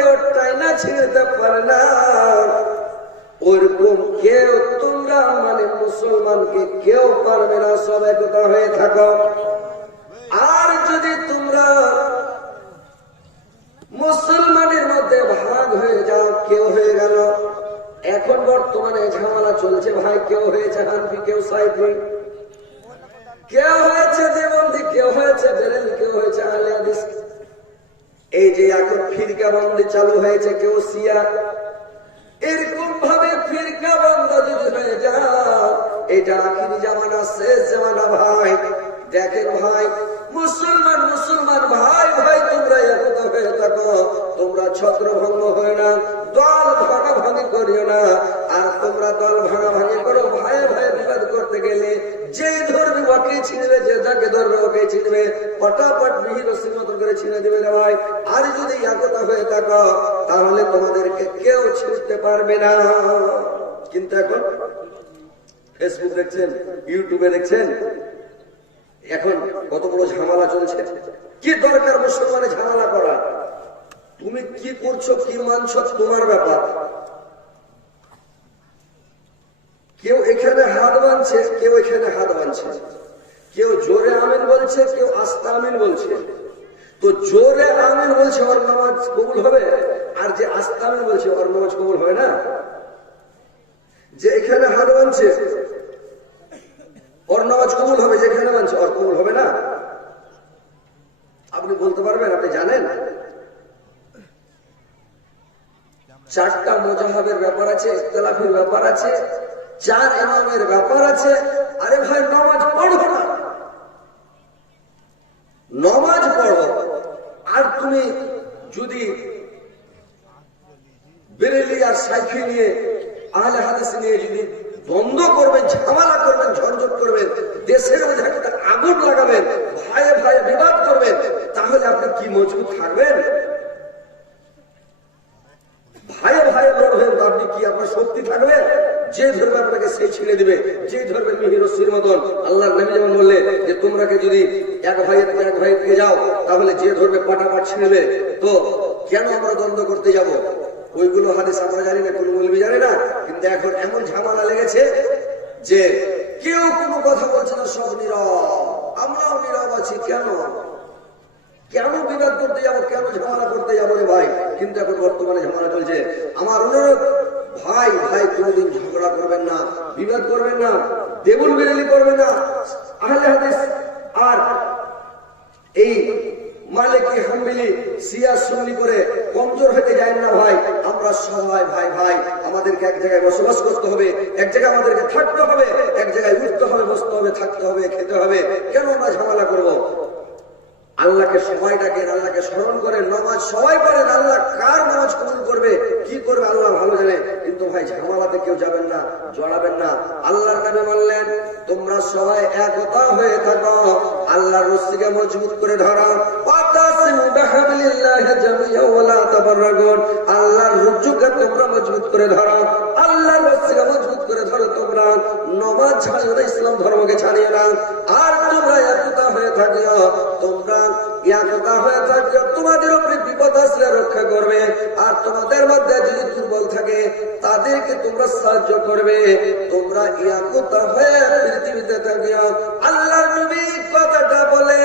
কেউ টাইনা ছিঁড়তে পারে না, ওরকম কেউ তোমরা মানে মুসলমানকে কেউ পারবে না। সব একতা হয়ে থাকো। আর যদি তোমরা মুসলমানের মধ্যে ভাগ হয়ে যাও, কেউ হয়ে গেল, এখন বর্তমানে ঝামেলা চলছে ভাই, কেউ হয়েছে হানফি, কেউ সাইফি, কেউ হয়েছে দেওবন্দি, কেউ হয়েছে বেরেলভী, কেউ হয়েছে আহলে হাদিস। এই যে এখন ফিরকা বন্দি চালু হয়েছে, কেউ শিয়া। এরকম ভাবে ফিরকা বন্ধ যদি হয়ে যাও, এটা আখিরি জামানা, শেষ জামানা ভাই। দেখেন ভাই, মুসলমান মুসলমান ভাই ভাই তোমরা একতা হয়ে থাকো, তোমরা ছত্রভঙ্গ হয় না, দল ভাগাভাগি করিও না। আর তোমরা দল ভাগাভাগি করো, ভাই ভাই বিবাদ করতে গেলে যে ধরবে ওকে ছিনবে, যে যাকে ধরবে ওকে ছিনবে, পটাপট মিহি রশ্মির মতন করে ছিনে দেবে রে ভাই। আর যদি একতা হয়ে থাকো তাহলে তোমাদেরকে কেউ ছিনতে পারবে না। কিন্তু এখন ফেসবুক দেখছেন, ইউটিউবে দেখছেন, এখন কত বড় ঝামেলা চলছে। কি দরকার মুসলমানের ঝামেলা করা? তুমি কি করছো, কি মানছ, তোমার ব্যাপার। কেউ এখানে হাত বাঁধছে, কেউ এখানে হাত বাঁধছে, কেউ জোরে আমিন বলছে, কেউ আস্তে আমিন বলছে। তো জোরে আমিন বলছে ওর নামাজ কবুল হবে, আর যে আস্তে আমিন বলছে ওর নামাজ কবুল হবে না। যে এখানে হাত বাঁধছে ওর নামাজ কবুল হবে, যেখানে বাঁধছে ওর কবুল হবে না। আপনি বলতে পারবেন? আপনি জানেন চারটা মুজাহাবের ব্যাপার আছে, ইখতিলাফের ব্যাপার আছে, 4 ইমামের ব্যাপার আছে। আরে ভাই নামাজ পড়ো না, নামাজ পড়ো। আর তুমি যদি বেরেলি আর সাইফি নিয়ে, আহলে হাদিস নিয়ে যদি দ্বন্দ্ব করবেন, ঝামেলা করবেন, ঝঞ্ঝট করবেন, দেশের মধ্যে একটা আগুন লাগাবেন, ভাইয়ে ভাইয়ে বিবাদ করবেন, তাহলে আপনি কি মজবুত থাকবেন? ভাইয়ে ভাইয়ে লড়বেন, আপনি কি আপনার শক্তি থাকবে? যে ধরবে আপনাকে সেই ছিঁড়ে দিবে, যে ধরবে মিহি রশ্মির মতন। আল্লাহর নবী যেমন বললে যে তোমরাকে যদি এক ভাইয়ের দিকে যাও তাহলে যে ধরবে পাটাপাট ছিঁড়বে। তো কেন আমরা দ্বন্দ্ব করতে যাব? ওইগুলো হাদিস আমরা জানি না, কোনো মৌলবী জানে না। কিন্তু এখন এমন ঝামেলা লেগেছে যে কেউ কোনো কথা বলছে না, সব নীরব। আমরাও নীরব আছি। কেন কেন বিবাদ করতে যাবো, কেন ঝামেলা করতে যাবো রে ভাই? কিন্তু এখন বর্তমানে ঝামেলা চলছে। আমার অনুরোধ, ভাই ভাই কোনোদিন ঝগড়া করবেন না, বিবাদ করবেন না, দেবুল বেরেলি করবেন না। আহলে হাদিস আর এই মালিকি হাম্বলি শিয়া সুন্নি করে কমজোর হতে যায় না ভাই। আমরা সবাই ভাই ভাই, আমাদেরকে এক জায়গায় বসবাস করতে হবে, এক জায়গায় আমাদেরকে থাকতে হবে, এক জায়গায় উঠতে হবে, বসতে হবে, থাকতে হবে, খেতে হবে। কেন আমরা ঝামেলা করবো? আল্লাহকে সবাই ডাকেন, আল্লাহকে স্মরণ করেন, নামাজ সবাই করেন। আল্লাহ কার নামাজ কবুল করবে, কি করবে আল্লাহ ভালো জানে। কিন্তু ভাই ঝামেলাতে কেউ যাবেন না, জড়াবেন না। আল্লাহর নবী বললেন তোমরা সবাই একতা হয়ে থাকো, আল্লাহর রস্সিকে মজবুত করে ধরো। আল্লাহর রজ্জুকে তোমরা মজবুত করে ধরো, আল্লাহর রস্সিকে মজবুত করে ধরো। তোমরা নামাজ ছাড়িও না, ইসলাম ধর্মকে ছাড়িও না। আর তোমরা একতা হয়ে থাকিও, তোমরা একতা হয়ে থাকিও। তোমাদের উপরে বিপদ আসলে রক্ষা করবে, আর তোমাদের মধ্যে যদি দুর্বল থাকে তাদেরকে তোমরা সাহায্য করবে। তোমরা একতা হয়ে পৃথিবীতে থাকিও। আল্লাহর নবী কথাটা বলে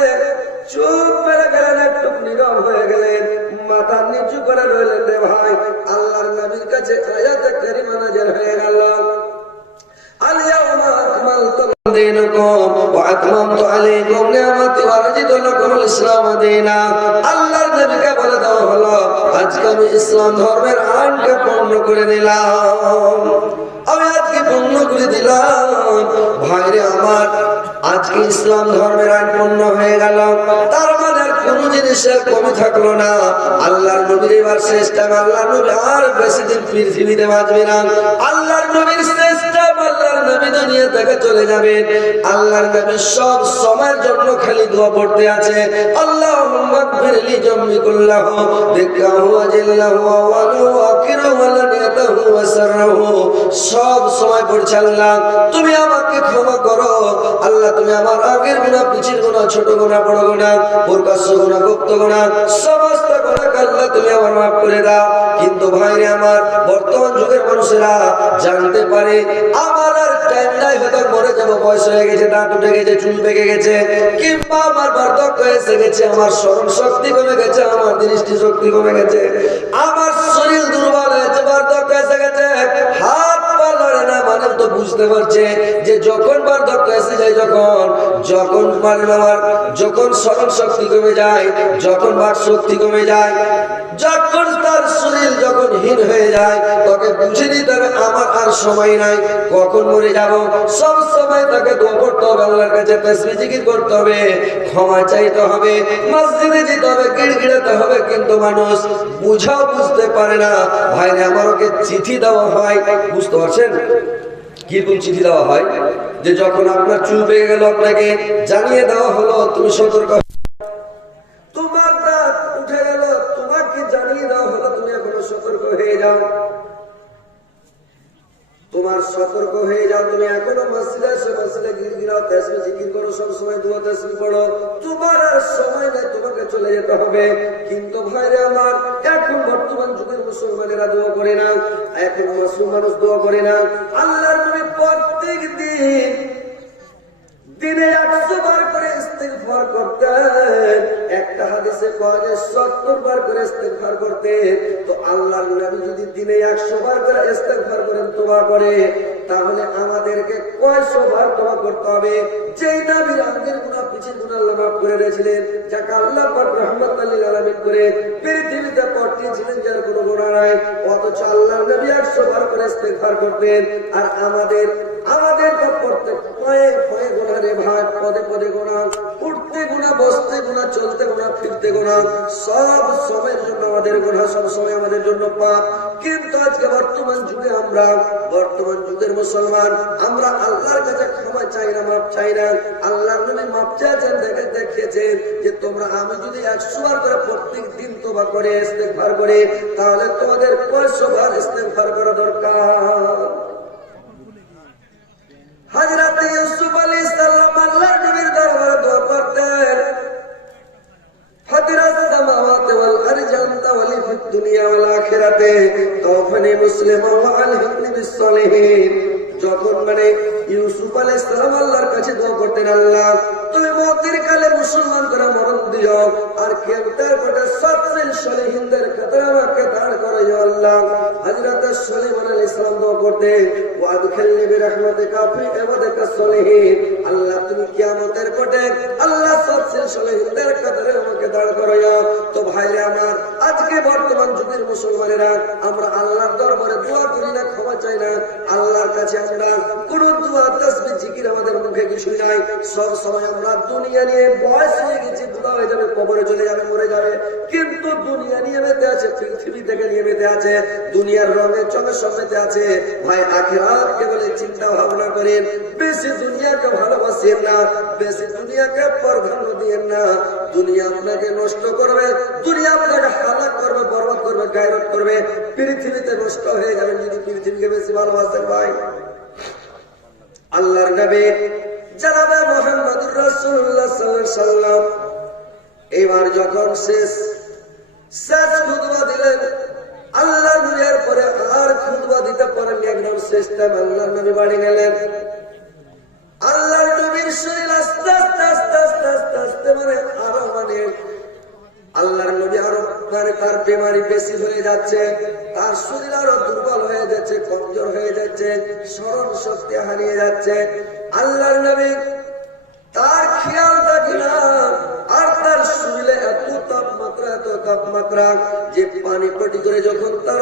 চুপ মেরে গেলেন, একটু নীরব হয়ে গেলেন, মাথা নিচু করে রইলেন রে ভাই। আল্লাহর নবীর কাছে আয়াতে কারিমা নাযিল হয়ে গেল, আল-ইয়াওমা আকমালতু দীনাকুম ওয়া আতমামতু আলাইকুম নি'মাতি ওয়া রাদিতু লাকুমুল ইসলাম দীনা। আল্লাহর নবীকে বলে দেওয়া হলো আজকে আমি ইসলাম ধর্মের আইনকে পূর্ণ করে দিলাম, আমি আজকে পূর্ণ করে দিলাম। ভাইরে আমার, আজকে ইসলাম ধর্মের আইন পূর্ণ হয়ে গেল। তার মানে কোন জিনিসের কমি থাকলো না। আল্লাহর নবীর এবার শেষ টাইম। আল্লাহর নবী আর বেশি দিন পৃথিবীতে বাঁচবে না। আল্লাহর নবীর শেষ টাইম আল্লাহর নবী দুনিয়া থেকে চলে যাবেন, আল্লাহর নবী সব সময়ের জন্য খালি দোয়া পড়তে আছে, আল্লাহুম্মা গফিরলি জামমি কুল্লাহু দিক্কাহু আজিল্লাহু ওয়া আখিরু ওয়া লানিয়াতাহু ওয়া সাররাহু। সব সময় পড়ছে, আল্লাহ তুমি আমাকে ক্ষমা করো, আল্লাহ তুমি আমার আগের গুনাহ, পিছের গুনাহ, ছোট গুনাহ, বড় গুনাহ, প্রকাশ্য গুনাহ, গুপ্ত গুনাহ, সমস্ত গুনাহকে আল্লাহ তুমি আমার মাফ করে দাও। কিন্তু ভাইরে আমার, বর্তমান যুগের মানুষেরা জানতে পারে আমার আর টাইম নাই, হয়তো মরে যাব, বয়স হয়ে গেছে, দাঁত উঠে গেছে, চুল পেকে গেছে, কিংবা আমার বার্ধক্য এসে গেছে, আমার স্মরণ শক্তি কমে গেছে, আমার দৃষ্টি শক্তি কমে গেছে, আমার শরীর দুর্বল হয়েছে, বার্ধক্য এসে গেছে, হাত পা লড়ে না, মানে তো বুঝতে পারছে যে যখন বার্ধক্য এসে যায়, যখন মানে আমার যখন স্মরণ শক্তি কমে যায়, যখন বাক শক্তি কমে যায়, যখন তার শরীর যখন হীন হয়ে যায়, তোকে বুঝে নিতে হবে আমার আর সময় নাই, কখন মরে যাব। সব সময় তাকে দোয়া করতে হবে, আল্লাহর কাছে তাসবিহ জিকির করতে হবে, ক্ষমা চাইতে হবে, মসজিদে যেতে হবে, গিড়গিড়াতে হবে। কিন্তু মানুষ বুঝতে পারে না। ভাইরে আমার, ওকে চিঠি দেওয়া হয়, বুঝতে পারছেন কিরকম চিঠি দেওয়া হয়, যে যখন আপনার চুল পেকে গেল, আপনাকে জানিয়ে দেওয়া হলো তুমি সতর্ক, তোমার দাঁত উঠে গেল, তোমাকে জানিয়ে দেওয়া হলো তুমি এখনো সতর্ক হয়ে যাও, তোমার সতর্ক হয়ে যাও, তুমি এখনো মসজিদে এসে মসজিদে গিরগিরাও, তাসবিহ জিকির করো, সব সময় দোয়া তাসবিহ পড়ো, তোমার আর সময় নেই, তোমাকে চলে যেতে হবে। কিন্তু ভাইরে আমার, এখন বর্তমান যুগের মুসলমানেরা দোয়া করে না, এখন মুসলমান মানুষ দোয়া করে না। আল্লাহর নবী প্রত্যেক দিনে 100 বার করে ইস্তিগফার করতেন, একটা হাদিসে পাওয়া যায় 70 বার করে ইস্তিগফার করতেন। তো আল্লাহর নবী যদি দিনে 100 বার করে ইস্তিগফার করেন, তওবা করে, তাহলে আমাদেরকে কয়শো বার তওবা করতে হবে? যেই নবীর আগের গুনাহ, পিছের গুনাহ আল্লাহ মাফ করে দিয়েছিলেন, যাকে আল্লাহ পাক রাহমাতুল লিল আলামিন করে পৃথিবীতে পাঠিয়েছিলেন, যার কোনো গুনাহ নাই, অথচ আল্লাহর নবী 100 বার করে ইস্তিগফার করতেন। আর আমাদের প্রত্যেক পায়ে পায়ে গুনাহ রে ভাই, পদে পদে গুনাহ, উঠতে গুনাহ, বসতে গুনাহ, চলতে গুনাহ, ফিরতে গুনাহ, সব সময়ের জন্য আমাদের গুনাহ, সব সময় আমাদের জন্য পাপ। কিন্তু আজকে বর্তমান যুগের মুসলমান, আমরা আল্লাহর কাছে ক্ষমা চাই না, মাপ চাই না। আল্লাহর নবী মাপ চাইছেন, দেখিয়েছেন যে তোমরা, আমি যদি 100 বার করে প্রত্যেক দিন তওবা করে ইস্তিগফার করে, তাহলে তোমাদের 500 বার ইস্তিগফার করা দরকার। হযরত ইউসুফ আলাইহিস সালাম আল্লাহর নবীর দরবারে দোয়া করতেন, ফাতিরাস সামাওয়াতি ওয়াল আরজি আনতা ওয়ালি ফিদ দুনিয়া ওয়াল আখিরাতে তাওফানি মুসলিমা ওয়া আলহিকনি বিস সলিহিন। যখন মানে ইউসুফ আলাইহিস সালাম আল্লাহর কাছে দোয়া করতেন, আল্লাহ তুমি মওতের কালে মুসলমান করে মরণ দিও, আর কিয়ামতের মাঠে সবচেয়ে সলিহিনদের কাতারে আমাকে দাঁড় করো ইয়া আল্লাহ। হযরত সুলাইমান আলাইহিস সালাম দোয়া করতেন, ওয়া আদখিলনি বিরহমাতিকা ফি ইবাদিকাস সলিহিন। আল্লাহ তুমি কিয়ামতের মাঠে আল্লাহ সবচেয়ে সলিহিনদের কাতারে আমাকে দাঁড় করো। তো ভাইরে আমার, আজকে বর্তমান যুগের মুসলমানেরা আমরা আল্লাহর দরবারে দোয়া করি না, ক্ষমা চাই না, আল্লাহর কাছে আমরা কোন দোয়া তাসবিহ জিকির আমাদের মুখে কিছুই নাই। সব সময় আমরা দুনিয়া নিয়ে বয়স হয়ে গেছি, বুড়া হয়ে যাবে, কবরে চলে যাবে, মরে যাবে, কিন্তু দুনিয়া নিয়ে মেতে আছে, পৃথিবী থেকে নিয়ে মেতে আছে, দুনিয়ার রঙে চঙে সব মেতে আছে। ভাই আখিরাতকে বলে চিন্তা ভাবনা করেন, বেশি দুনিয়াকে ভালোবাসেন না, বেশি দুনিয়াকে প্রাধান্য দিয়েন না। দুনিয়া আপনাকে নষ্ট করবে, দুনিয়া আপনাকে হালাক করবে, বরবাদ করবে, গায়রত করবে, পৃথিবীতে নষ্ট হয়ে যাবেন যদি পৃথিবীকে বেশি ভালোবাসেন। ভাই আল্লাহর নবী জনাবে মুহাম্মদুর রাসূলুল্লাহ সাল্লাল্লাহু আলাইহি ওয়াসাল্লাম এবার যখন শেষ খুতবা দিলেন, আল্লাহর নবীর পরে আর খুতবা দিতে পারেননি, একদম শেষ টাইম আল্লাহর নবী বাড়ি গেলেন। আল্লাহর নবীর শরীর আস্তে আস্তে আস্তে আস্তে আস্তে আস্তে আল্লাহর নবী আরো তার বেমারি বেশি হয়ে যাচ্ছে, তার শরীর আরো দুর্বল হয়ে যাচ্ছে, কমজোর হয়ে যাচ্ছে, স্মরণ শক্তি হারিয়ে যাচ্ছে। আল্লাহর নবী তার খেয়াল রাখে না, আর তার শরীরে এত তাপমাত্রা যে পানি পটি করে যখন তার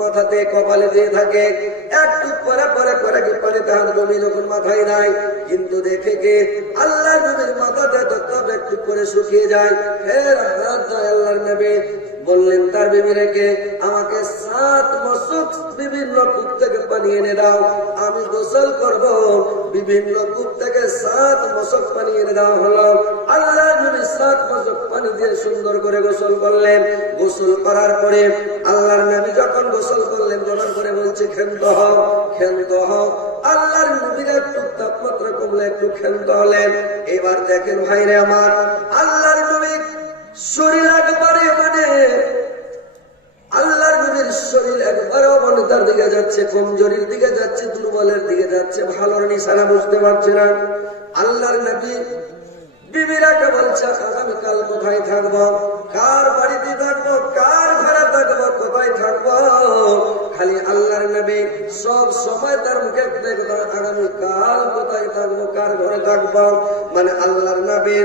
মাথাতে কপালে দিয়ে থাকে, একটু পরে পরে করে কি পানিতে হাত জমি যখন মাথায় নাই, কিন্তু দেখে কে আল্লাহর নবীর মাথাতে তাপ একটু করে শুকিয়ে যায়, ফের হাত দেয় আল্লাহর নবী বললেন তার বিবি রেখে আমাকে 7 মশক বিভিন্ন কূপ থেকে পানি এনে দাও, আমি গোসল করব। বিভিন্ন কূপ থেকে 7 মশক পানি এনে দেওয়া হলো। আল্লাহ নবী 7 মশক পানি দিয়ে সুন্দর করে গোসল করলেন। গোসল করার পরে আল্লাহর নবী যখন গোসল করলেন, গোসল করে বলছে ক্ষান্ত হও, ক্ষান্ত হও। আল্লাহর নবীর একটু তাপমাত্রা কমলে একটু ক্ষান্ত হলেন। এবার দেখেন ভাইরে আমার, আল্লাহর নবীর শরীর একবারে আল্লাহর নবীর শরীর একবারে অবনতার দিকে যাচ্ছে, কমজোরির দিকে যাচ্ছে, দুর্বলের দিকে যাচ্ছে, ভালোর নিশানা বুঝতে পারছে না। আল্লাহর নবী বিবিরাকে বলছে আগামীকাল কোথায় থাকবো, কার বাড়িতে থাকবো, কার ঘরে থাকবো, কোথায় থাকবো। খালি আল্লাহর নবী সব সময় তার মুখে দেখতো আগামীকাল কোথায় থাকবো, কার ঘরে থাকবো। মানে আল্লাহর নবী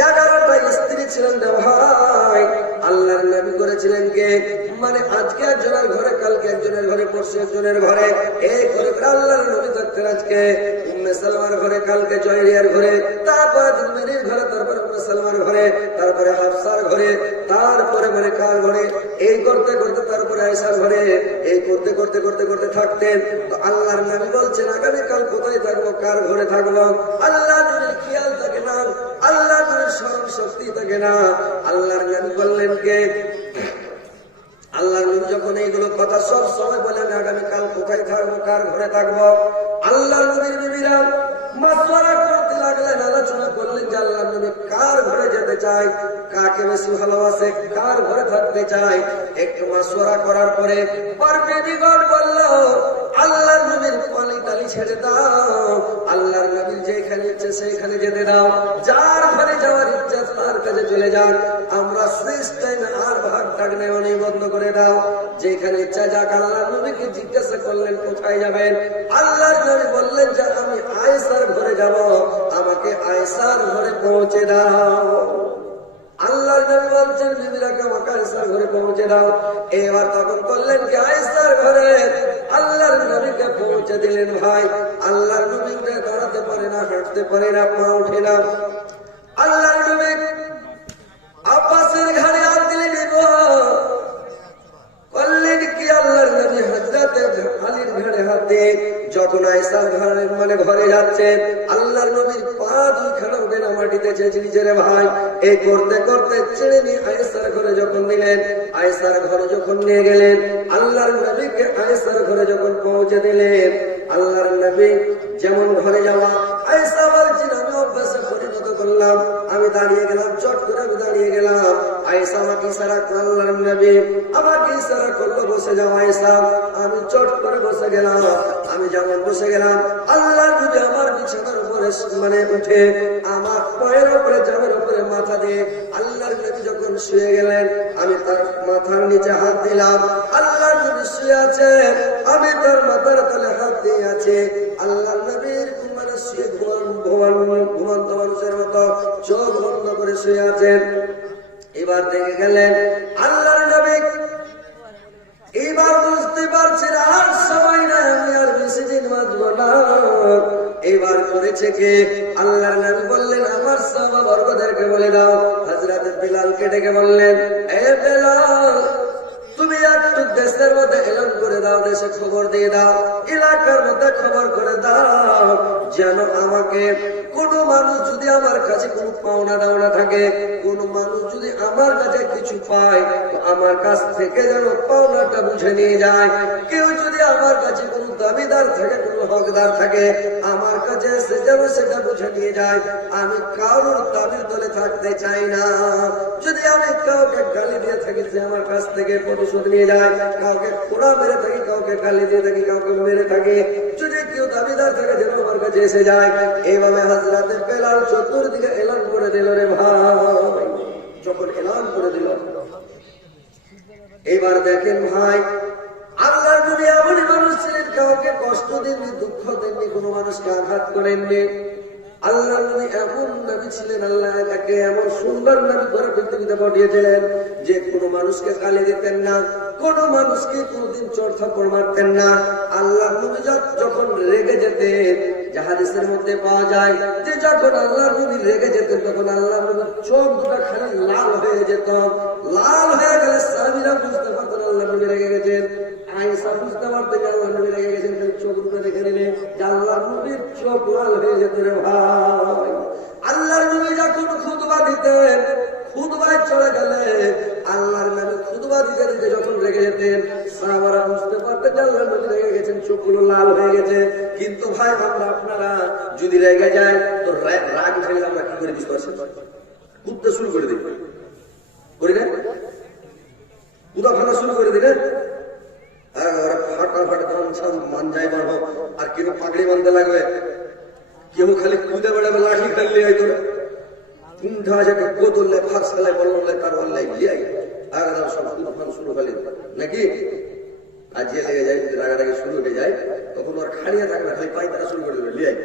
11টা স্ত্রী ছিলেন রে ভাই। আল্লাহর নবী করেছিলেন কে, মানে আজকে একজনের ঘরে, কালকে একজনের ঘরে, পরশু একজনের ঘরে, এই করে আল্লাহর নবী থাকতেন। আজকে উম্মে সালমার ঘরে, কালকে জয়রিয়ার ঘরে, তারপরে মেরির ঘরে, তারপরে উম্মে সালমার ঘরে, তারপরে হাফসার ঘরে, তারপরে মানে কার ঘরে, এই করতে করতে তারপরে আয়েশার ঘরে, এই করতে করতে করতে করতে থাকতেন। তো আল্লাহর নবী বলছেন আগামীকাল কোথায় থাকবো, কার ঘরে থাকবো। আল্লাহ নবীর খেয়াল থাকে না, আল্লাহ নবীর স্মরণ শক্তি থাকে না। আল্লাহর নবী বললেন কে, আল্লাহর নবী যখন এইগুলো কথা সব সময় বলেন আগামীকাল কোথায় থাকবো, কার ঘরে থাকবো, আল্লাহর নবীর বিবিরা মাশওয়ারা করতে লাগলেন, আলোচনা করলেন যে আল্লাহর নবী কার ঘরে যেতে চায়, কাকে বেশি ভালোবাসে, কার ঘরে থাকতে চায়। একটু মাশওয়ারা করার পরে বিবিগণ বলল আল্লাহর নবীর পানি টালি ছেড়ে দাও, আল্লাহর নবীর যেখানে ইচ্ছে সেইখানে যেতে দাও, যার ঘরে যাওয়ার ইচ্ছা তার কাছে চলে যান, আমরা সুইচ টাইম আর ভাগ টাগ নেওয়া বন্ধ করে দাও, যেখানে ইচ্ছা যাক। আল্লাহর নবীকে জিজ্ঞাসা করলেন কোথায় যাবেন, আল্লাহর নবী বললেন যে আমি আয়েশার ঘরে যাব, আমাকে আয়েশার ঘরে পৌঁছে দাও। আল্লাহর নবী বলছেন বিবিরাকে আমাকে আয়েশার ঘরে পৌঁছে দাও। এবার তখন করলেন কি আয়েশার ঘরে আল্লাহর নবীকে পৌঁছে দিলেন। ভাই আল্লাহর নবী উঠে দাঁড়াতে পারে না, হাঁটতে পারে না, পা উঠে না। আল্লাহর নবী আব্বাসের ঘরে হাত দিলেন, করলেন কি আল্লাহর নবী হযরত আলীর ঘরে হাতে যখন আয়েশার ঘরে মানে ঘরে যাচ্ছেন, আল্লাহর নবীর পা দুইখানা বেনা মাটিতে চেঁচিয়েছে রে ভাই। এই করতে করতে ছেড়ে নিয়ে আয়েশার ঘরে যখন নিলেন, আয়েশার ঘরে যখন নিয়ে গেলেন, আল্লাহর নবীকে আয়েশার ঘরে যখন পৌঁছে দিলেন, আল্লাহর নবী যেমন ঘরে যাওয়া, আয়েশা বলছেন আমি অভ্যাসে পরিণত করলাম, আমি দাঁড়িয়ে গেলাম, চট করে আমি দাঁড়িয়ে গেলাম। আয়েশা আমাকে ইশারা করল, আল্লাহর নবী আমাকে ইশারা করলো বসে যাও আয়েশা, আমি চট করে বসে গেলাম। আমি যেমন বসে গেলাম, আল্লাহর নবী আমার বিছানার উপরে মানে উঠে আমার পায়ের উপরে, জামের উপরে মাথা দিয়ে আল্লাহর নবী যখন শুয়ে গেলেন, আমি তার মাথার নিচে হাত দিলাম। আল্লাহর নবী শুয়ে আছে, আমি তার মাথার তলে হাত দিয়ে আছে। আল্লাহর নবীর মানে শুয়ে ঘুমন্ত মানুষের মতো চোখ বন্ধ করে শুয়ে আছেন। এবার দেখে গেলেন আল্লাহর নবী এবার বুঝতে পারছেন আর সময় না, আমি আর বেশি দিন বাঁচব না। এবার করেছে কে, আল্লাহর নবী বললেন আমার সাহাবা বর্গদেরকে বলে দাও। হযরত বিলালকে ডেকে বললেন এ বিলাল, তুমি একটু দেশের মধ্যে এলান করে দাও, দেশে খবর দিয়ে দাও, এলাকার মধ্যে খবর করে দাও, যেন আমাকে কোন মানুষ যদি আমার কাছে কোনো পাওনা দাওনা থাকে, কোন মানুষ যদি আমার কাছে কিছু পায়, তো আমার কাছ থেকে যেন পাওনাটা বুঝে নিয়ে যায়। কেউ যদি আমার কাছে কোনো দাবিদার থাকে, কোনো হকদার থাকে, আমার কাছে এসে যেন সেটা বুঝে নিয়ে যায়। আমি কারোর দাবির তলে থাকতে চাই না। যদি আমি কাউকে গালি দিয়ে থাকি, সে আমার কাছ থেকে প্রতিশোধ নিয়ে যায়। কাউকে কোড়া মেরে থাকি, কাউকে গালি দিয়ে থাকি, কাউকে মেরে থাকি, যদি কেউ দাবিদার থাকে যেন আমার কাছে এসে যায়। এইভাবে হযরত বেলাল চতুর্দিকে এলান করে দিল রে ভাই। যখন এলান করে দিল, এবার দেখেন ভাই আল্লাহর নবী এমনই মানুষ ছিলেন, কাউকে কষ্ট দেননি, দুঃখ দেননি, কোনো মানুষকে আঘাত করেননি। আল্লাহর নবী এমন নবী ছিলেন, আল্লাহ তাকে এমন সুন্দর নবী করে পৃথিবীতে পাঠিয়েছিলেন যে কোনো মানুষকে গালি দিতেন না, কোনো মানুষকে কোনোদিন চড় থাপ্পড় মারতেন না। আল্লাহর নবী যখন রেগে যেতেন, যে হাদিসের মধ্যে পাওয়া যায় যে যখন আল্লাহর নবী রেগে যেতেন তখন আল্লাহর নবীর চোখ দুটো খালি লাল হয়ে যেত। লাল হয়ে গেলে সাহাবীরা বুঝতে পারতেন আল্লাহর নবী রেগে গেছেন। আয়েশা বুঝতে পারতেন যে আল্লাহর নবী রেগে গেছেন, চোখ দুটো দেখে নিলে যে আল্লাহর নবীর চোখ লাল হয়ে যেত। রে ভাই, আল্লাহর নবী যখন খুতবা দিতেন, খুতবায় চলে গেলে আল্লাহর নবী খুতবা দিতে দিতে যখন রেগে যেতেন সাহাবারা বুঝতে পারতেন যে আল্লাহর নবী রেগে গেছেন, চোখগুলো লাল হয়ে গেছে। কিন্তু ভাই আমরা আপনারা যদি রেগে যায় তো রাগ উঠে আমরা কি করে বুঝতে পারছি? কুদতে শুরু করে দিই, করি না? কুদা ফানা শুরু করে দিলে ফাটা ফাটা মান যাই মারব, আর কেউ পাগড়ি বাঁধতে লাগবে, কেউ খালি কুদে বেড়াবে, লাঠি খেললে হয়তো কুণ্ঠা আছে গোদলে ফাঁস খেলায় বললে তার বললাই লিয়াই আগাদা সব কুদফান শুরু হলে নাকি কাজিয়ে লেগে যায়। যদি রাগারাগি শুরু হয়ে যায় তখন আর খাড়িয়ে থাকবে, খালি পায়তারা শুরু করে দেবে লিয়াই।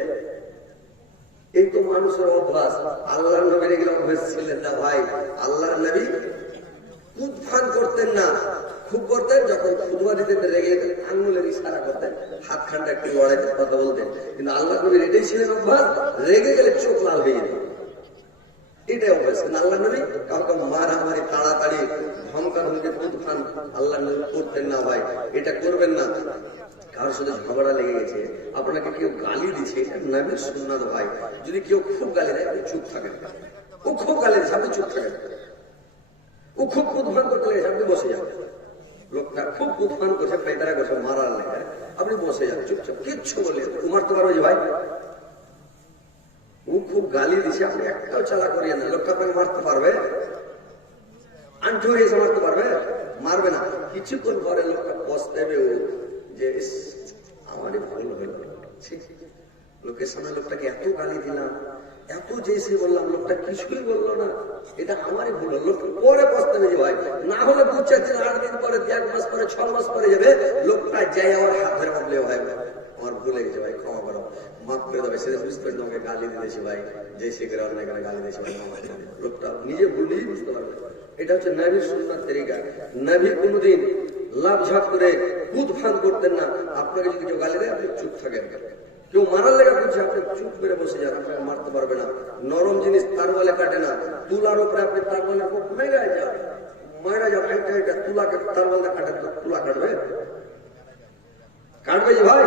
এই তো মানুষের অভ্যাস। আল্লাহর নবীর এগুলো অভ্যাস ছিলেন না ভাই। আল্লাহর নবী কুদফান করতেন না, খুব করতেন যখন খুতবা দিতে রেগে আঙ্গুলের ইশারা করতেন, হাত খানটা একটু লড়াইতে কথা বলতেন। কিন্তু আল্লাহর নবীর এটাই ছিলেন অভ্যাস, রেগে গেলে চোখ লাল হয়ে যেত। এটাই অভ্যাস। আল্লাহ নবী কাউকে মারামারি তাড়াতাড়ি ধমকা ধমকে কুদফান আল্লাহ নবী করতেন না ভাই। এটা করবেন না। কারোর সাথে ঝগড়া লেগে গেছে, আপনাকে কেউ গালি দিচ্ছে, এটা নবীর সুন্নাত ভাই। যদি কেউ খুব গালি দেয় আপনি চুপ থাকেন। ও খুব গালি দিচ্ছে আপনি চুপ থাকেন। ও খুব কুদফান করতে লেগেছে আপনি বসে যান। লোকটা খুব কুদফান করছে, পায়তারা করছে, মারার লেগে আপনি বসে যান চুপচাপ, কিচ্ছু বলে মারতে পারবে যে ভাই? ও খুব গালি দিছে, আপনি একটাও চালা করিয়ে না। লোকটা আপনাকে মারতে পারবে? আন্টু এসে মারতে পারবে? মারবে না। কিছুক্ষণ পরে লোকটা পস্তাবে ও যে আমারই ভালো হলো, লোকের সামনে লোকটাকে এত গালি দিলাম, এত যেসে বললাম, লোকটা কিছুই বললো না, এটা আমারই ভুল। লোকটা পরে পস্তাবে যে ভাই, না হলে 2-4 দিন 8 দিন পরে 1 মাস পরে 6 মাস পরে যাবে, লোকটা যাই আমার হাত ধরে বললে ভাই আমার ভুলে গেছে ভাই, ক্ষমা করো, মাফ করে দেবে। সেটা বুঝতে পারি তোমাকে গালি দিয়েছি ভাই, যে সে করে অনেক গালি দিয়েছি ভাই, লোকটা নিজে ভুল নিজেই বুঝতে পারবে। এটা হচ্ছে নবীর সুন্নাত তরিকা। নবী কোনদিন লাভ ঝাপ করে কুদফান করতেন না। আপনাকে যদি কেউ গালি দেয় আপনি চুপ থাকেন। কেউ মারার লেগে বুঝছে আপনি চুপ করে বসে যান, আপনাকে মারতে পারবে না। নরম জিনিস তার বলে কাটে না। তুলার উপরে আপনি তার বলে মেরা যান, মারা যান, এটা তুলাকে তার বলে কাটে, তুলা কাটবে? কাটবে যে ভাই?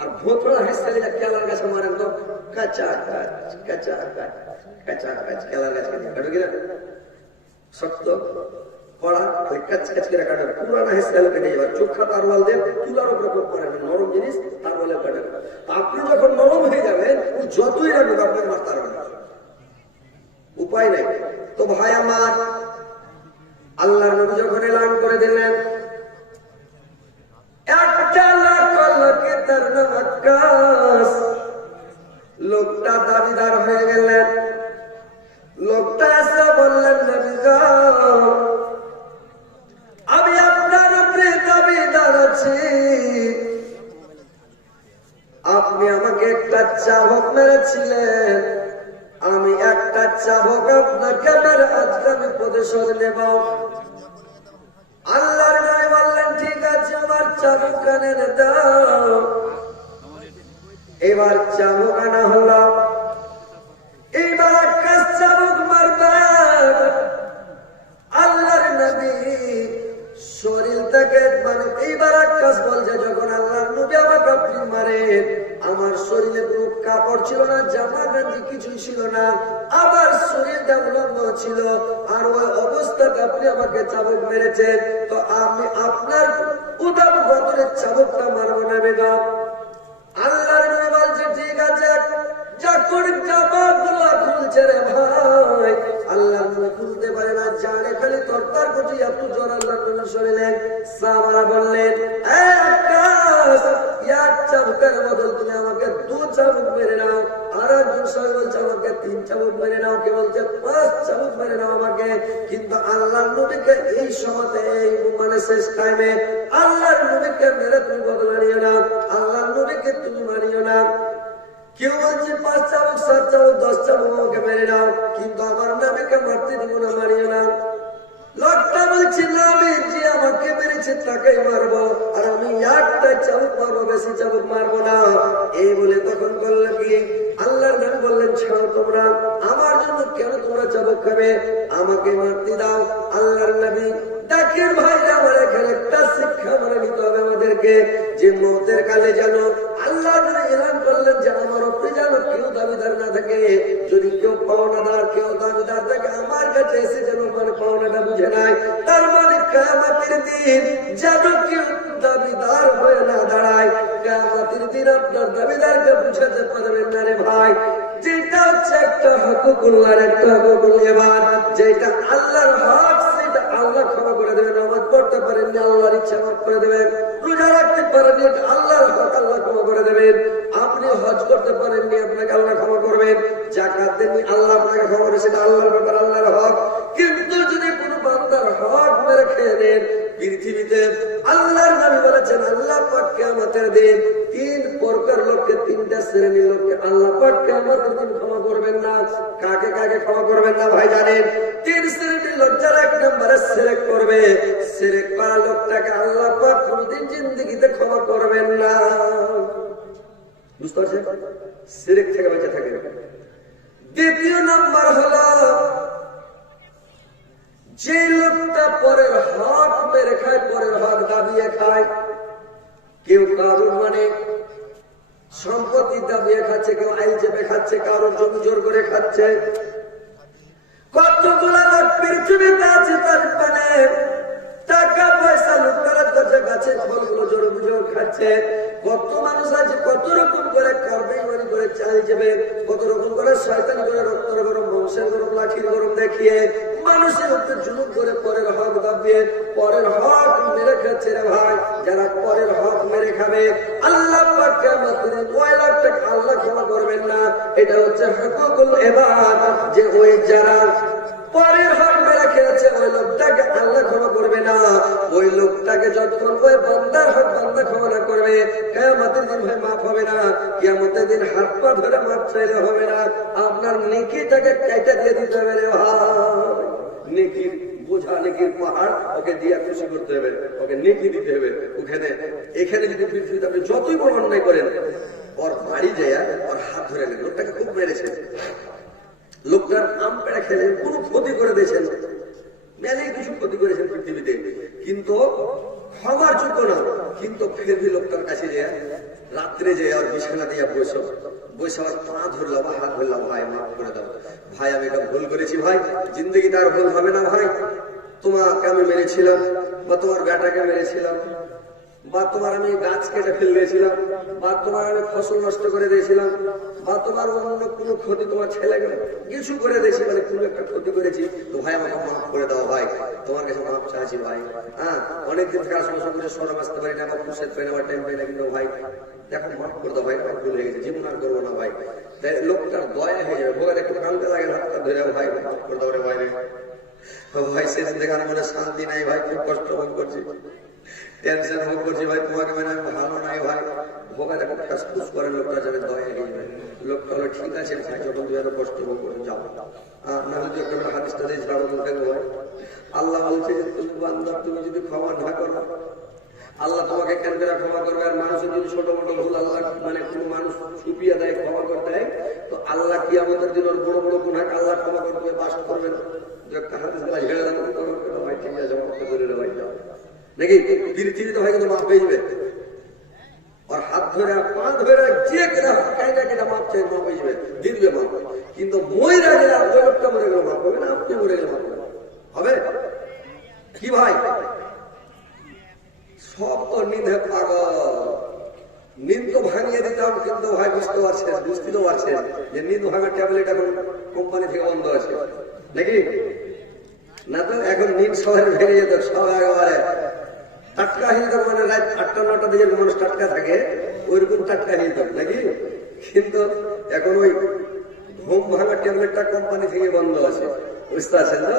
আর ভোতরা হেসে কেলার গাছে মারেন তো কাঁচা গাছ, কাঁচা গাছ, কাঁচা গাছ, কেলার গাছ কাটবে কিনা? শক্ত পড়া কাচ কাচ করে কাটবে, পুরানা হেসে কেটে যাবে। চোখা তারওয়াল দিয়ে তুলার উপরে মারেন, নরম জিনিস তারওয়ালে কাটে। আপনি যখন নরম হয়ে যাবেন যতই রাখবেন আপনাকে মারতে পারবেন না, উপায় নেই। তো ভাই আমার, আল্লাহর নবী যখন এলান করে দিলেন লোকটা দাবিদার হয়ে গেলেন। লোকটা এসে বললেন নবী গো, আমি আপনার উপরে দাবিদার আছি। আপনি আমাকে একটা চাবক মেরেছিলেন, আমি একটা চাবক আপনাকে মেরে আজকে আমি প্রতিশোধ নেব। আল্লাহর নবী বললেন ঠিক আছে, আমার চাবুক কানে দাও। এবার চাবুক আনা হলো। এইবার একটা চাবুক মারবে। আল্লাহর নবী শরীর থেকে মানে এইবার আকাশ বলছে, যখন আল্লাহর নবী আমাকে আপনি মারেন, আমার শরীরে কোনো কাপড় ছিল না, জামা গাঞ্জি কিছুই ছিল না, আমার শরীরটা উলঙ্গ ছিল। আর ওই অবস্থাতে আপনি আমাকে চাবুক মেরেছেন, তো আমি আপনার উদাম বদরের চাবুকটা মারবো না বেগম। আল্লাহর নবী বলছে ঠিক আছে। যখন জামাগুলো খুলছে রে ভাই, আল্লাহর নবী খুলতে পারে না, জানে খালি তরতার করছে এত জ্বর আল্লাহর নবীর শরীরে। সাহাবারা বললেন আকাশ, এক চাবুকের বদল তুমি আমাকে 2 চাবুক মেরে নাও। আর একজন সাহেব বলছে আমাকে 3 চাবুক মেরে নাও, কে বলছে 5 চাবুক মেরে নাও আমাকে। কিন্তু আল্লাহর নবীকে এই সময়তে, এই মানে শেষ টাইমে আল্লাহর নবীকে মেরে তুমি বদলা নিও না, আল্লাহর নবীকে তুমি মানিও না। কেউ বলছে 5 চাবুক, 7 চাবুক, 10 চাবুক আমাকে মেরে নাও, কিন্তু আমার নবীকে মারতে দিব না, মারিও না। লোকটা বলছে না, আমি যে আমাকে মেরেছে তাকেই মারবো, আর আমি এক একটাই চাবুক মারবো, বেশি চাবুক মারবো না। এই বলে তখন বললেন কি আল্লাহর নবী বললেন, ছাড়ো তোমরা, আমার জন্য কেন তোমরা চাবুক খাবে, আমাকে মারতে দাও। আল্লাহর নবী ডাকের ভাইরা, আমার এখানে একটা শিক্ষা মনে নিতে হবে আমাদেরকে, যে মওতের কালে যেন আল্লাহ এলান করলেন যে আমার উপরে যেন কেউ দাবিদার না থাকে। যদি কেউ পাওনাদার, কেউ দাবিদার থাকে, আমার কাছে এসে যেন মানে পাওনাটা বুঝে নাই। তার মানে কিয়ামতের দিন যেন কেউ দাবিদার হয়ে না দাঁড়ায়। কিয়ামতের দিন আপনার দাবিদারকে বুঝাতে পারবেন না রে ভাই। যেটা হচ্ছে একটা হকুকুল্লাহর, একটা হকুকুল ইবাদ, যেটা আল্লাহর হক, সেটা আল্লাহ ক্ষমা করে দেবেন। নামাজ পড়তে পারেননি, আল্লাহর ইচ্ছা মাফ করে দেবেন। রোজা রাখতে পারেননি, আল্লাহর হক, আল্লাহ ক্ষমা করে দেবেন। আপনি হজ করতে পারেননি, আপনাকে আল্লাহ ক্ষমা করবেন। যাকাত দেননি, আল্লাহ আপনাকে ক্ষমা করে, সেটা আল্লাহর ব্যাপার, আল্লাহর হক। কিন্তু যদি কোনো বান্দার হক মেরে খেয়ে নেন পৃথিবীতে, আল্লাহর নবী বলেছেন আল্লাহ পাক কিয়ামতের দিন তিন প্রকার লোককে, তিনটা শ্রেণীর লোককে আল্লাহ পাক কিয়ামতের দিন ক্ষমা করবেন না। কাকে কাকে ক্ষমা করবেন না ভাই জানেন? তিন শ্রেণীর লোক, যারা এক নম্বরে শিরক করবে, শিরক করা লোকটাকে আল্লাহ পাক কোনদিন জিন্দেগিতে ক্ষমা করবেন না। বুঝতে পারছেন? শিরক থেকে বেঁচে থাকে। দ্বিতীয় নাম্বার হলো যে লোকটা পরের হক মেরে খায়, পরের হক দাবিয়ে খায়। কেউ কারোর মানে সম্পত্তি দাবিয়ে খাচ্ছে, কেউ আইল চেপে খাচ্ছে, কারোর জমি জোর করে খাচ্ছে। কতগুলা লোক পৃথিবীতে আছে, তার মানে টাকা পয়সা লুটপাট করছে, গাছের ফলগুলো জোর জোর খাচ্ছে। কত মানুষ আছে কত রকম করে কারবারি করে চাল যাবে, কত রকম করে শয়তানি করে, রক্তের গরম, বংশের গরম, লাঠির গরম দেখিয়ে মানুষের উপরে জুলুম করে পরের হক দাবিয়ে পরের হক মেরে খাচ্ছে রে ভাই। যারা পরের হক মেরে খাবে, আল্লাহ পাক কিয়ামতের দিন ওই লোকটাকে আল্লাহ ক্ষমা করবেন না। এটা হচ্ছে হকুকুল ইবাদ, যে ওই যারা পরের হক মেরে খেয়েছে ওই লোকটাকে আল্লাহ ক্ষমা করবে না। ওই লোকটাকে যতক্ষণ ওই বান্দার হক বান্দা ক্ষমা না করবে, কিয়ামতের দিন ভাই মাফ হবে না। কিয়ামতের দিন হাত পা ধরে মাফ চাইলে হবে না, আপনার নেকিটাকে কেটে দিয়ে দিতে হবে রে ভাই। নেকির বোঝা, নেকির পাহাড় ওকে দিয়ে খুশি করতে হবে, ওকে নেকি দিতে হবে। ওখানে এখানে যদি পৃথিবীতে আপনি যতই বড় অন্যায় করেন, ওর বাড়ি যায় ওর হাত ধরে নেন, লোকটাকে খুব মেরেছে, লোকটার আম পেড়া খেলেন, কোনো ক্ষতি করে দিয়েছেন, মেলে কিছু ক্ষতি করেছেন পৃথিবীতে, কিন্তু ক্ষমার যোগ্য না। কিন্তু ফের লোকটার কাছে যায়, রাত্রে যায় আর বিছানা দিয়ে বসে বসে আমার পা ধরলাম, হাত ধরলাম, ভাই মাফ করে দাও ভাই, আমি এটা ভুল করেছি ভাই, জিন্দগিতে আর ভুল হবে না ভাই। তোমাকে আমি মেরেছিলাম, বা তোমার বেটাকে মেরেছিলাম, বা তোমার আমি গাছ কেটে ফেলে দিয়েছিলাম, বা তোমার আমি ফসল নষ্ট করে দিয়েছিলাম, বা তোমার অন্য কোনো ক্ষতি তোমার ছেলেকে কিছু করে দিয়েছি, মানে কোনো একটা ক্ষতি করেছি, তো ভাই আমাকে মাফ করে দাও ভাই, তোমার কাছে মাফ চাইছি ভাই। হ্যাঁ, অনেকদিন থেকে সমস্যা করে সরম আসতে পারি না, বা খুশি পাই না, বা টাইম পাই না, কিন্তু ভাই দেখো মাফ করে দাও ভাই, আমার ভুল হয়ে গেছে, জীবন আর করবো না ভাই। তাই লোকটার দয়া হয়ে যাবে, ভোগার একটু কান্দতে লাগে, হাতটা ধরে ভাই মাফ করে দাও রে ভাই রে ভাই, সেদিন থেকে আমার মনে শান্তি নাই ভাই, খুব কষ্ট ভোগ করছি, টেনশন ভোগ করছি ভাই, তোমাকে মানে আমি ভালো নাই ভাই। ভোগার একটা কাজ খুশ করে লোকটা যাবে, দয়া হয়ে যাবে। লোকটা হলো ঠিক আছে ভাই, যখন তুমি এত কষ্ট ভোগ করে যাও, না যদি একটা হাদিসটা দিয়ে ছাড়ো তোমাকে ভাই, আল্লাহ বলছে যে তুমি বান্দা, তুমি যদি ক্ষমা না করো, আল্লাহ তোমাকে কেন করে ক্ষমা করবে? আর মানুষের যদি ছোট মোটো ভুল আল্লাহ মানে কোনো মানুষ ছুপিয়ে দেয়, ক্ষমা করতে দেয়, তো আল্লাহ কিয়ামতের দিন ওর বড় বড় গুনাহ আল্লাহ ক্ষমা করবে, বাস করবে না। একটা হাদিস গুলা ঝেড়ে দেন, ভাই ঠিক আছে মাফ করে দিলে ভাই যাও নাকি, পৃথিবীতে ভাই কিন্তু মাফ পেয়ে যাবে। और हाथ धरे पा धरे जे केटा माफ चाहे माफ हो जाए दिन में माफ কিন্তু মইরা গেলে ওই লোকটা মরে গেল মাফ হবে না, আপনি মরে গেলে মাফ হবে কি ভাই? সব তো নিন্দে পাগল, নিন্দ ভাঙিয়ে দিতাম, কিন্তু ভাই বুঝতে পারছেন, বুঝতেও পারছেন যে নিন্দ ভাঙার ট্যাবলেট এখন কোম্পানি থেকে বন্ধ আছে নাকি না? তো এখন নিন সবাই ভেঙে যেত, সব একেবারে টাটকা হয়ে যেত, মানে রাত 8টা 9টা দিকে মানুষ টাটকা থাকে ওইরকম টাটকা হয়ে যেত নাকি। কিন্তু এখন ওই ঘুম ভাঙার ট্যাবলেটটা কোম্পানি থেকে বন্ধ আছে, বুঝতে পারছেন না?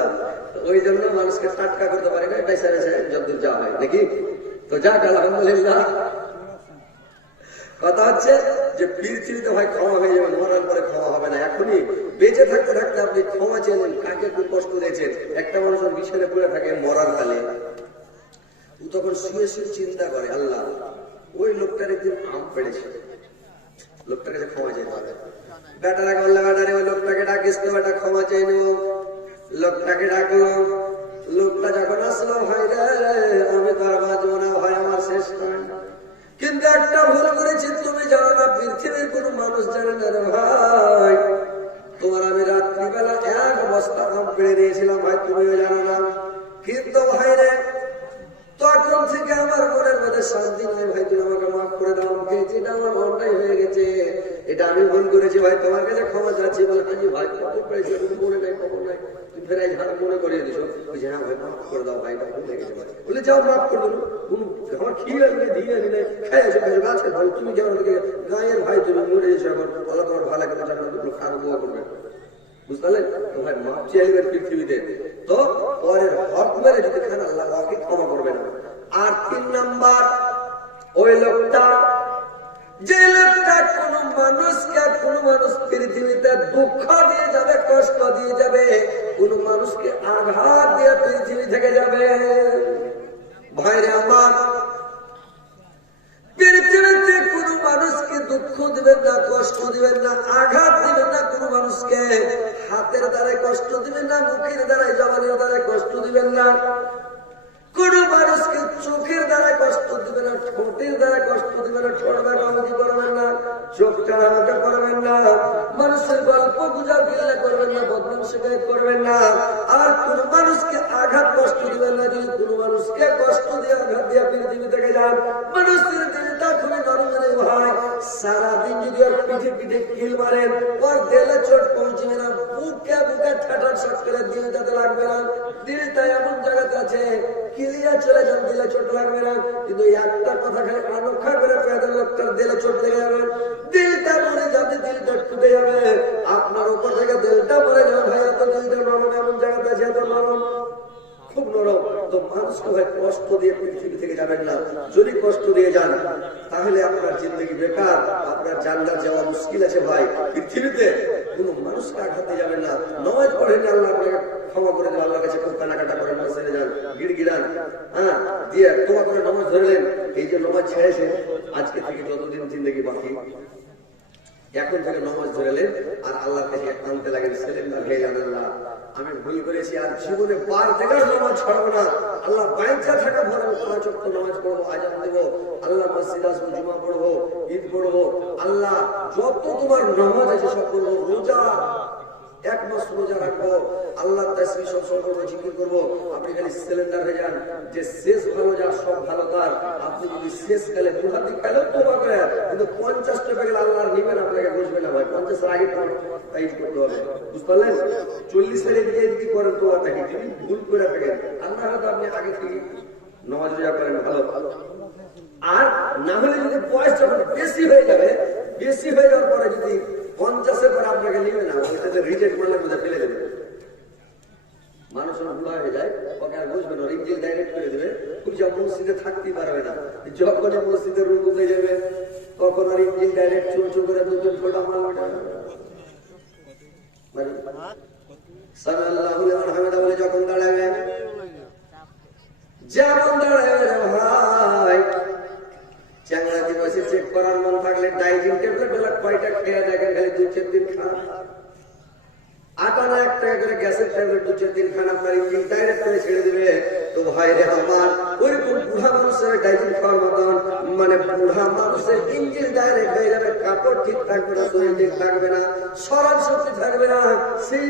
ওই জন্য মানুষকে টাটকা করতে পারে না, পয়সা পয়সা যতদূর যাওয়া হয় নাকি। তো যাক আলহামদুলিল্লাহ, কথা হচ্ছে যে পৃথিবীতে ভাই ক্ষমা হয়ে যাবে, মরার পরে ক্ষমা হবে না। এখনই বেঁচে থাকতে থাকতে আপনি ক্ষমা চেয়েছেন, কাকে কোন কষ্ট দিয়েছেন। একটা মানুষের বিছানে পড়ে থাকে মরার কালে, ও তখন শুয়ে শুয়ে চিন্তা করে, আল্লাহ ওই লোকটার একদিন আম পেড়েছে, লোকটার কাছে ক্ষমা চাইতে হবে। বেটারা বললে বেটারে ওই লোকটাকে ডাকিস তো, বেটা ক্ষমা চাই নেব। লোকটাকে ডাকলো, লোকটা যখন আসলো, ভাই রে আমি তো আর বাঁচবো না ভাই, আমার শেষ নয়, কিন্তু একটা ভুল করেছি তুমি জানো না, পৃথিবীর কোন মানুষ জানে না রে ভাই, তোমার আমি রাত্রিবেলা এক বস্তা আম পেড়ে দিয়েছিলাম ভাই, তুমিও জানো না। কিন্তু ভাই রে তখন থেকে আমার মনের মধ্যে শান্তি নাই ভাই, তুমি আমাকে মাফ করে দাও, যেটা আমার অন্যায় হয়ে গেছে, এটা আমি ভুল করেছি ভাই, তোমার কাছে ক্ষমা চাচ্ছি। বলে হাজি ভাই কখন পেয়েছি মনে নাই, খবর নাই, তুমি ফেরাই ঝাড় মনে করিয়ে দিছো, বলছি হ্যাঁ ভাই মাফ করে দাও ভাই, ভুল হয়ে গেছে ভাই। বলে যাও মাফ করে দেবো, আমার ক্ষীর আনলে দিয়ে আনলে খাই আছে গাছের ভাই, তুমি যেমন গায়ের ভাই, তুমি মরে গেছো, এখন আল্লাহ তোমার ভালো করে জান্নাতুল খান দোয়া করবে, বুঝতে পারলেন তো ভাই। মাপ চাইবেন পৃথিবীতে, তো পরের হক মেরে যদি খান আল্লাহ ওকে ক্ষমা করবে না। আর 3 নাম্বার, ওই লোকটা, যে লোকটা কোন মানুষ পৃথিবীতে দুঃখ দিয়ে যাবে, কষ্ট দিয়ে যাবে, কোন মানুষকে আঘাত দিয়ে পৃথিবী থেকে যাবে, ভাইরে আমার, পৃথিবীতে কোন মানুষকে দুঃখ দিবেন না, কষ্ট দিবেন না, আঘাত দিবেন না, কোন মানুষকে হাতের দ্বারা কষ্ট দিবেন না, মুখের দ্বারা, জবানের দ্বারা কষ্ট দিবেন না, কোন মানুষকে চোখের দ্বারা কষ্ট দিবেন না, ঠোঁটের দ্বারা কষ্ট দিবেন না, ঠোঁট বাঁকাবাঁকি করবেন না, চোখ টানাটা করবেন না, মানুষের গল্প গুজব গিল্লা করবেন না, বদনাম শিকায়ত করবেন না, আর কোন মানুষকে আঘাত কষ্ট দিবেন না। যদি কোন মানুষকে কষ্ট দিয়ে আঘাত দিয়ে পৃথিবী থেকে যান, মানুষের দিলটা খুবই নরম রে ভাই, সারাদিন যদি ওর পিঠে পিঠে কিল মারেন, ওর দেলে চোট পৌঁছবে না, বুকে বুকে ঠাটার শট করে দিলটাতে লাগবে না, দিলটা এমন জায়গাতে আছে কিলিয়া চলে যান, দিলে চোট লাগবে না, কিন্তু একটা কথা খালি আনক্ষা করে পেঁয়াদের লোকটার দিলে চোট লেগে যাবে, দিলটা মরে যাবে, দিলটা টুটে যাবে, আপনার উপর থেকে দিলটা মরে যাবে ভাই, এত দিলটা নরম, এমন জায়গাতে আছে এত নরম, খুব নরম। তো মানুষকে ভাই কষ্ট দিয়ে পৃথিবী থেকে যাবেন না, যদি কষ্ট দিয়ে যান তাহলে আপনার জিন্দগি বেকার, আপনার জান্নাত যাওয়া মুশকিল আছে ভাই। পৃথিবীতে কোন মানুষকে আঘাত দিয়ে যাবেন না, নামাজ পড়েন না, আল্লাহ আপনাকে ক্ষমা করে দেবে, আল্লাহর কাছে খুব কানাকাটা করেন, ছেড়ে যান, গিড়গিড়ান, হ্যাঁ দিয়ে তোমার করে নামাজ ধরলেন, এই যে নামাজ ছেড়েছে, আজকে থেকে যতদিন জিন্দগি বাকি, এখন থেকে নামাজ ধরেলেন আর আল্লাহর কাছে আনতে লাগেন, সিলিন্ডার হয়ে যান, আল্লাহ আমি ভুল করেছি, আর জীবনে বার দেখার নামাজ ছাড়বো না, আল্লাহ বাইচা থাকা ভরে 5 ওয়াক্ত নামাজ পড়বো, আজান দেবো, আল্লাহ মসজিদ আসবো, জুমা পড়বো, ঈদ পড়বো, আল্লাহ যত তোমার নামাজ আছে সব করবো, রোজা 1 মাস রোজা রাখবো, আল্লাহ তাসবিহ সব করবো, জিকির করবো। আপনি খালি সিলিন্ডার হয়ে যান, যে শেষ ভালো যার সব ভালো তার, আপনি যদি শেষ কালে দুহাতি কালেও তোবা করেন, কিন্তু 50 টাকা গেলে আল্লাহ নিবেন, আপনাকে বসবে না ভাই, 50 এর আগে টাইট করতে হবে, বুঝতে পারলেন? 40 এর দিকে যদি করেন তোবাটাকে, যদি ভুল করে থাকেন, আল্লাহ হয়তো আপনি আগে থেকে নামাজ রোজা করেন ভালো, আর না হলে যদি বয়স যখন বেশি হয়ে যাবে, বেশি হয়ে যাওয়ার পরে যদি 50 এর পরে আপনাকে নিবে না, ওইটাতে রিজেক্ট করলে বুঝে ফেলে দেবে, মানুষ বুড়া হয়ে যায়, ওকে আর বুঝবে না, ইঞ্জিল ডাইরেক্ট করে দেবে, পূজা মসজিদে থাকতেই পারবে না, যখন মসজিদের রূপ উঠে যাবে তখন আর ইঞ্জিল ডাইরেক্ট চুল করে দুজন ফোটা মারবে, সাল্লাল্লাহু আলাইহি বলে যখন দাঁড়াবে, যেমন দাঁড়াবে ভাই, চ্যাংড়া দিবসে চেক করার মন থাকলে ডাইজিং ট্যাবলেট বেলা কয়টা খেয়ে দেখেন, খালি 2-4 দিন খান, 8 টাকা করে গ্যাসের ট্যাবলেট 2-4 দিন খান, আপনার ইঞ্জিন ডাইরেক্ট করে ছেড়ে দিবে। তো ভাই রে আমার, ওইরকম বুড়া মানুষের ডাইজিং খাওয়ার মতন, মানে বুড়া মানুষের ইঞ্জিন ডাইরেক্ট হয়ে যাবে, কাপড় ঠিক থাকবে না, শরীর ঠিক থাকবে না, স্মরণ শক্তি থাকবে না, সেই